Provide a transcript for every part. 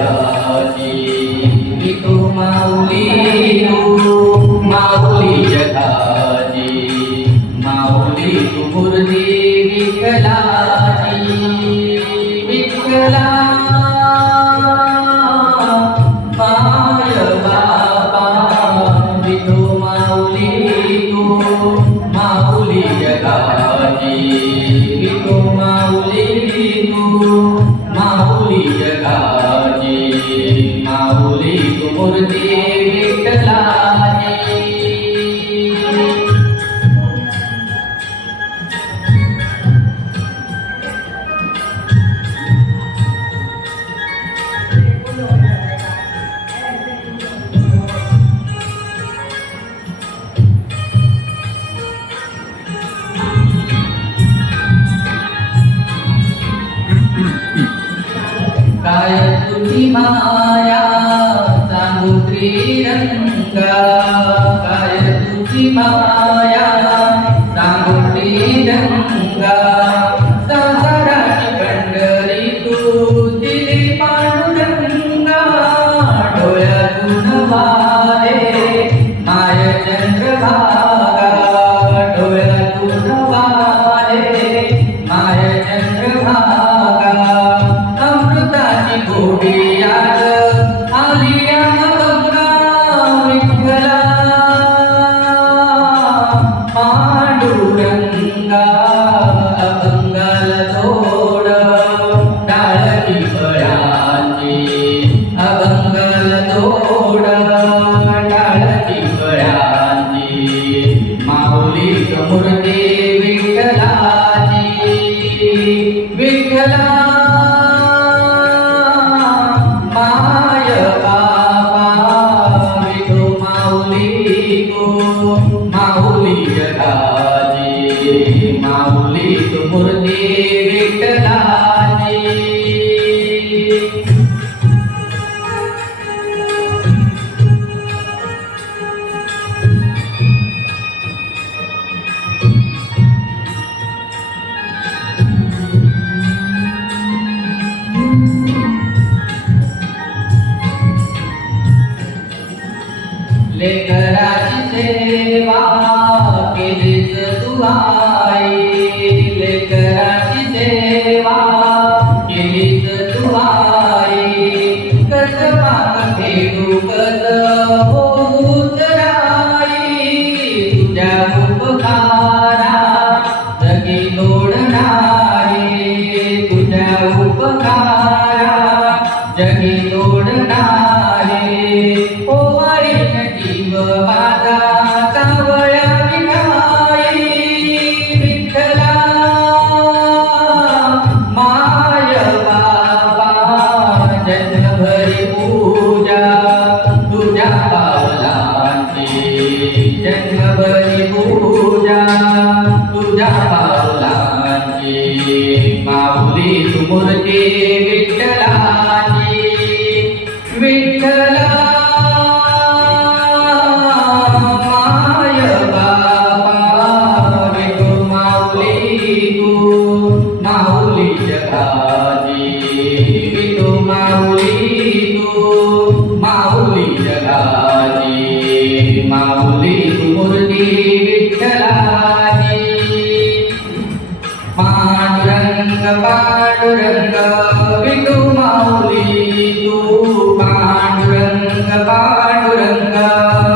जगाची मी तू माऊली जगाची माऊली तू मूर्ती विठ्ठलाची विठ्ठला माय बापा मी तू माऊली जगाची मी तू माऊली जगाची माऊली तू मूर्ती विठ्ठलाची काय तुझी माया सांगू श्रीरंगा काय तुझी माया सांगू श्रीरंगा संसाराची पंढरी तू दिली पांडुरंगा डोळ्यातून वारे माय चंद्रभागा डोळ्यातून वारे माय चंद्रभागा गोडी याद आलिया गंगा विठ्ठला पांडुरंगा अभंगाला जोड टाळकी फळाची अभंगाला जोड टाळकी फळाची माऊली मूर्ती विठ्ठलाची विठ्ठला माऊली जगाची माऊली तू मूर्ती विठ्ठलाची लेकराची सेवा केलीस तू आई लेकराची सेवा केलीस तू आई कस पाक फेडू कस होऊच राई तुझ्या उपकारा जगी लोडणारे तुझ्या उपकारा जगी लोडणारे जीव माझा सावळ्या विठाई विठ्ठला माय बाबा जन्मभरी पूजा तुझ्या पावलांची जन्मभरी पूजा तुझ्या पावलांची माऊली तू मूर्ती विठ्ठलाची विठ्ठला माऊली जगाची मी तू माऊली जगाची माऊली तू मूर्ती विठ्ठलाची पांडुरंग पांडुरंग विठू माऊली तू पांडुरंग पांडुरंग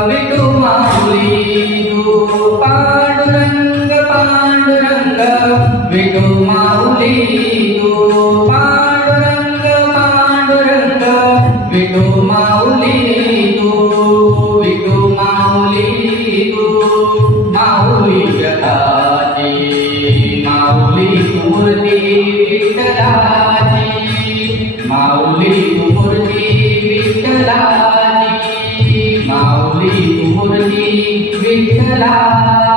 विठू माऊली तू पांडुरंग पांडुरंग विठू माऊली तू पांडुरंग पांडुरंग विठू माऊली तू विठू माऊली तू माऊली जगाची माऊली तू मूर्ती विठ्ठलाची माऊली तू मूर्ती विठ्ठलाची माऊली तू मूर्ती विठ्ठलाची